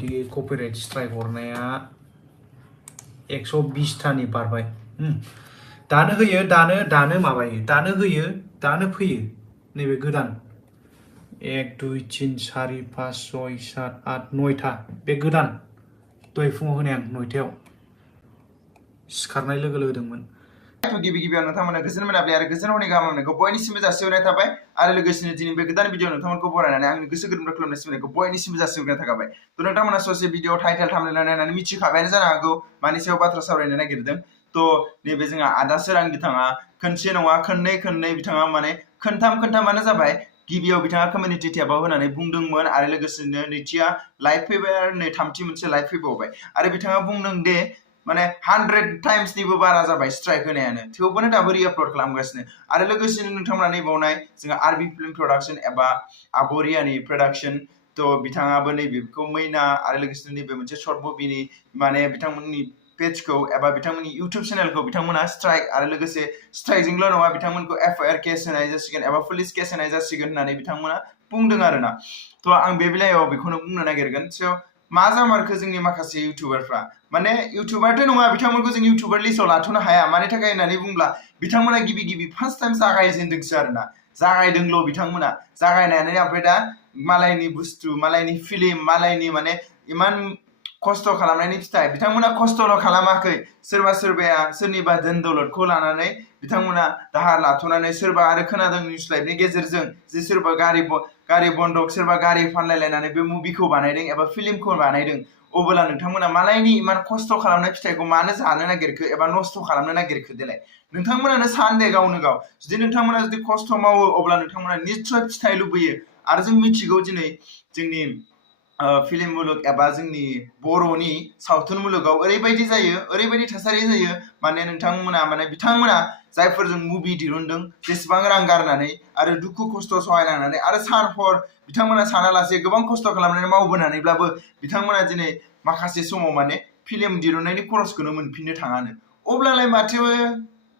मथामथि copyright strike हरनाया 120थानि बारबाय दानो होयो दानो माबायो दानो होयो दानो फैयो नैबे गोदान 1 2 3 4 5 6 7 8 9था बे गोदान दहाय फुङाव होनाय आं 9थायाव सिखारनाय लोगो होदोंमोन गिबि गिबियाव नोंथांमोना गोजोन मोनाबिलि आरो गोजोन हरनि गाहाम हामलायनायखौ बयनिसिमबो जासिहरनाय थाबाय आरो लोगोसेनो दिनै बे गोदान भिडिअ नोंथांमोनखौ बरायनानै आंनि गोसो गोरबोनिफ्राय खुलुमनाय सिबिनायखौ बयनिसिमबो जासिहरनाय थाबाय थ' नोंथांमोना ससे भिडिअ टाइटेल थाम्बनेल नायनानै मिथिखाबायानो जानो हागौ मानि सायाव बाथ्रा सावरायनो नागिरदों थ' नैबे जोंहा आदा सोरां बिथाङा खनसे नङा खननै बिथाङा माने खनथामानो जाबाय गिबियाव बिथाङा कमिउनिटि टेबाव होनानै बुंदोंमोन आरो लोगोसेनो नैथिया लाइभ फैबाय आरो नै थामथि मोनसे लाइभ फैबावबाय आरो बिथाङा बुंदों दे माने 100 टाइम्सनिबो बारा जाबाय स्ट्राइक होनायानो थेवबोनो दाबो रिआपल'ड खालामगासिनो आरो लोगोसेनो नोंथांमोना नायबावनाय जोंहा आरबि फिल्म प्रडाक्शन एबा आबरियानि प्रडाक्शन थ' बिथाङाबो नैबेखौ मैना आरो लोगोसेनो नैबे मोनसे शर्ट मुभिनि माने बिथांमोननि पेजखौ एबा बिथांमोननि इउटिउब चेनेलखौ बिथांमोना स्ट्राइक आरो लोगोसे स्ट्राइकजोंल' नङा बिथांमोनखौ FIR केस होनाय जासिगोन एबा पुलिस केस होनाय जासिगोन होननानै बिथांमोना बुंदों आरोना थ' आं बे बेलायाव बेखौनो बुंनो नागिरगोन स' मा जामारखो जोंनि माखासे इउटिउबारफ्रा माने इउटिउबारथ' नङा बिथांमोनखौ जों इउटिउबार लिस्टआव लाथ'नो हाया मानि थाखाय होननानै बुंब्ला बिथांमोना गिबि फार्स्ट टाइम जागायजेनदोंसो आरोना जागायदोंल' बिथांमोना जागायनानै ओमफ्राय दा मालायनि बुस्थु मालायनि फिल्म मालायनि माने इमान खस्थ' खालामनायनि फिथाइ बिथांमोना खस्थ'ल' खालामाखै सोरबाया सोरनिबा धोन दौलतखौ लानानै बिथांमोना दाहार लाथ'नानै सोरबा आरो खोनादों निउस लाइभनि गेजेरजों जे सोरबा गारि बन्दक सोरबा गारि फानलायलायनानै बे मुभिखौ बानायदों एबा फिल्मखौ बानायदों अब्ला नोंथांमोना मालायनि इमान खस्थ' खालामनाय फिथाइखौ मानो जानो नागिरखो एबा नस्थ' खालामनो नागिरखो देलाय नोंथांमोनानो सान दे गावनो गाव जुदि नोंथांमोना जुदि खस्थ' मावो अब्ला नोंथांमोना निस्सय फिथाइ लुबैयो आरो जों मिथिगौ दिनै जोंनि फिल्म मुलुग एबा जोंनि बर'नि सावथुन मुलुगाव ओरैबायदि जायो ओरैबायदि थासारि जायो माने बिथांमोना जायफोरजों मुभि दिहुनदों जेसेबां रां गारनानै आरो दुखु खस्थ' सहायनांनानै आरो सान हर बिथांमोना सानालासे गोबां खस्थ' खालामनानै मावबोनानैब्लाबो बिथांमोना दिनै माखासे समाव माने फिल्म दिहुननायनि खरसखौनो मोनफिननो थाङानो अब्लालाय माथो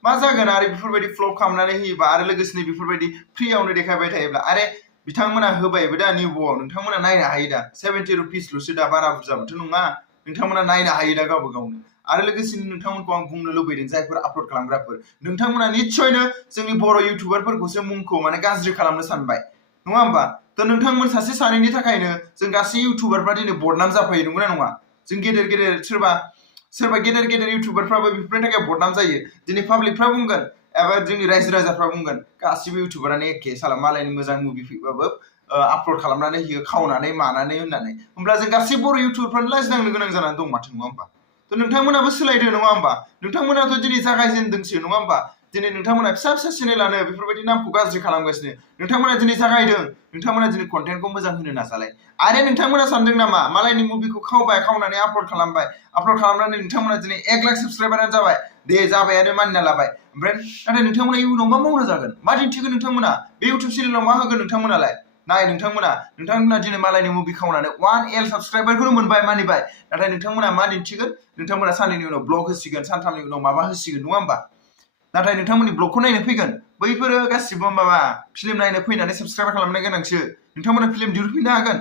मा जागोन आरो बेफोरबायदि फ्लप खालामनानै होयोबा आरो लोगोसेनो बेफोरबायदि फ्रियावनो देखायबाय थायोब्ला आरे बिथांमोना होबायबो दा निउबआव नोंथांमोना नायनो हायो दा 70 रुपिसल'सो दा बारा बुरजाबोथ' नङा नोंथांमोना नायनो हायो दा गावबा गावनो आरो लोगोसेनो नोंथांमोनखौ आं बुंनो लुबैदों जायफोर आपल'ड खालामग्राफोर नोंथांमोना निस्सयनो जोंनि बर' इउटिउबारफोरखौसो मुंखौ माने गाज्रि खालामनो सानबाय नङा होमबा थ' नोंथांमोन सासे सानैनि थाखायनो जों गासै इउटिउबारफ्रा दिनै बदनाम जाफायो नंगौना नङा जों गेदेर सोरबा गेदेर इउटिउबारफ्राबो बेफोरनि थाखाय बदनाम जायो दिनै पाब्लिकफ्रा बुंगोन एबा जोंनि रायजो राजाफ्रा बुंगोन गासिबो इउटिउबारानो एखे साला मालायनि मोजां मुभि फैबाबो आपल'ड खालामनानै होयो खावनानै मानानै होननानै होमब्ला जों गासै बर' इउटिउबारफ्रानो लाजिनांनो गोनां जानानै दं माथो नङा होमबा थ' नोंथांमोनाबो सोलायदो नङा होमबा नोंथांमोनाथ' दिनै जागायजेनदोंसो नङा होमबा दिनै नोंथांमोना फिसा चेनेलानो बेफोरबायदि नामखौ गाज्रि खालामगासिनो नोंथांमोना दिनै जागायदों नोंथांमोना दिनै कन्टेन्टखौ मोजां होनो नाजालाय आरो नोंथांमोना सानदों नामा मालायनि मुभिखौ खावनानै आपल'ड खालामनानै नोंथांमोना दिनै 1 लाख साबस्क्राइबारानो जाबाय दे जाबायानो मानिना लाबाय ओमफ्राय नाथाय नोंथांमोना इयुनाव मा मावना जागोन मा दिन्थिगोन नोंथांमोना बे इउटिउब चेनेलाव मा होगोन नोंथांमोनालाय नाय नोंथांमोना दिनै मालायनि मुभि खावनानै 1L साबस्क्राइबारखौनो मोनबाय मानिबाय नाथाय नोंथांमोना मा दिन्थिगोन नोंथांमोना साननैनि उनाव ब्लग होसिगोन सानथामनि उनाव माबा होसिगोन नङा होमबा नाथाय नोंथांमोननि ब्लगखौ नायनो फैगोन बैफोरो गासिबो माबा फिल्म नायनो फैनानै साबस्क्राइब खालामनो गोनांसो नोंथांमोना फिल्म दिहुनफिननो हागोन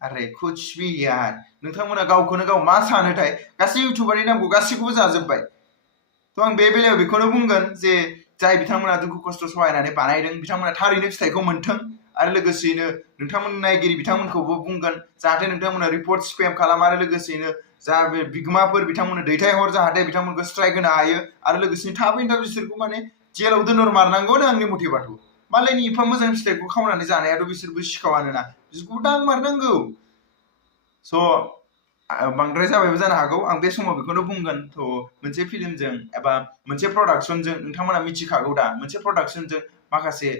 आरे कुछ भी यार नोंथांमोना गावखौनो गाव मा सानोथाय गासै इउटिउबारनि नामखौ गासैखौबो जाजोब्बाय थ' आं बे बेलायाव बेखौनो बुंगोन जे जाय बिथांमोना दुखु खस्थ' सहायनानै बानायदों बिथांमोना थारैनो फिथाइखौ मोनथों आरो लोगोसेयैनो नोंथांमोननि नायगिरि बिथांमोनखौबो बुंगोन जाहाथे नोंथांमोना रिपर्ट स्पेम खालाम आरो लोगोसेयैनो जा बे बिगोमाफोर बिथांमोननो दैथायहर जाहाथे बिथांमोनखौ स्ट्राइक होनो हायो आरो लोगोसेनो थाबैनो बिसोरखौ माने जेलाव दोनहरमारनांगौ आंनि मथेबाथ' मालायनि एफा मोजां फिथाइखौ खावनानै जानायाथ' बिसोरबो सिखावानोना बिसोरखौ दांमारनांगौ स' बांद्राय जाबायबो जानो हागौ आं बे समाव बेखौनो बुंगोन थ' मोनसे फिल्मजों एबा मोनसे प्रडाक्शनजों नोंथांमोना मिथिखागौ दा मोनसे प्रडाक्शनजों माखासे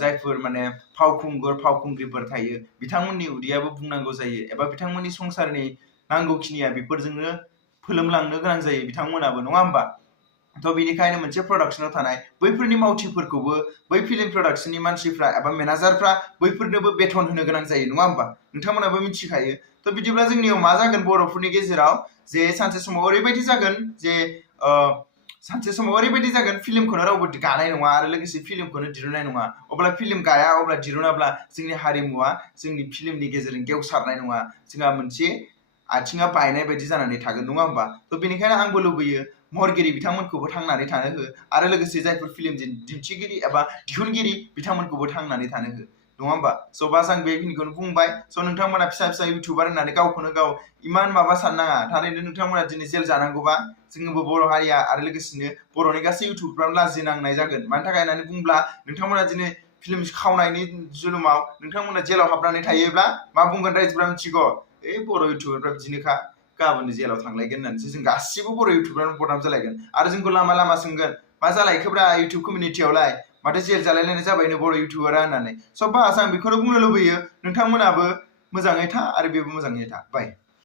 जायफोर माने फावखुंग्रिफोर थायो बिथांमोननि उदैयाबो बुंनांगौ जायो एबा बिथांमोननि संसारनि नांगौखिनिया बेफोरजोंनो फोलोमलांनो गोनां जायो बिथांमोनाबो नङा होमबा थ' बेनिखायनो मोनसे प्रडाक्शनाव थानाय बैफोरनि मावथिफोरखौबो बै फिल्म प्रडाक्शननि मानसिफ्रा एबा मेनेजारफ्रा बैफोरनोबो बेथन होनो गोनां जायो नङा होमबा नोंथांमोनाबो मिथिखायो थ' बिदिब्ला जोंनियाव मा जागोन बर'फोरनि गेजेराव जे सानसे समाव ओरैबायदि जागोन जे फिल्मखौनो रावबो गानाय नङा आरो लोगोसे फिल्मखौनो दिरुननाय नङा अब्ला फिल्म गाया अब्ला दिरुनाब्ला जोंनि हारिमुवा जोंनि फिल्मनि गेजेरजों गेवसारनाय नङा जोंहा मोनसे आथिङा बायनाय बायदि जानानै थागोन नङा होमबा थ' बेनिखायनो आंबो लुबैयो महरगिरि बिथांमोनखौबो थांनानै थानो हो आरो लोगोसे जायफोर फिल्म दिन्थिगिरि एबा दिहुनगिरि बिथांमोनखौबो थांनानै थानो हो नङा होमबा स' बास आं बेखिनिखौनो बुंबाय स' नोंथांमोना फिसा इउटुबार होननानै गावखौनो गाव इमान माबा साननाङा थारैनो नोंथांमोना दिनै जेल जानांगौबा जोंबो बर' हारिया आरो लोगोसेनो बर'नि गासै इउटुबफ्रानो लाजिनांनाय जागोन मानि थाखाय होननानै बुंब्ला नोंथांमोना दिनै फिल्म खावनायनि जुलुमाव नोंथांमोना जेलाव हाबनानै थायोब्ला मा बुंगोन रायजोफ्रा मिथिगौ बर' इउटुबारफ्रा बिदिनोखा गाबोन जेलाव थांलायगोन होननानैसो जों गासिबो बर' इउटुबारानो बदनाम जालायगोन आरो जोंखौ लामा सोंगोन मा जालायखोब्रा इउटुब कमिउनिटियावलाय माथो जेल जालायलायनाय जाबायनो बर' इउटुबारा होननानै स' बास आं बेखौनो बुंनो लुबैयो नोंथांमोनाबो मोजाङै था आरो बेबो मोजाङै था बाय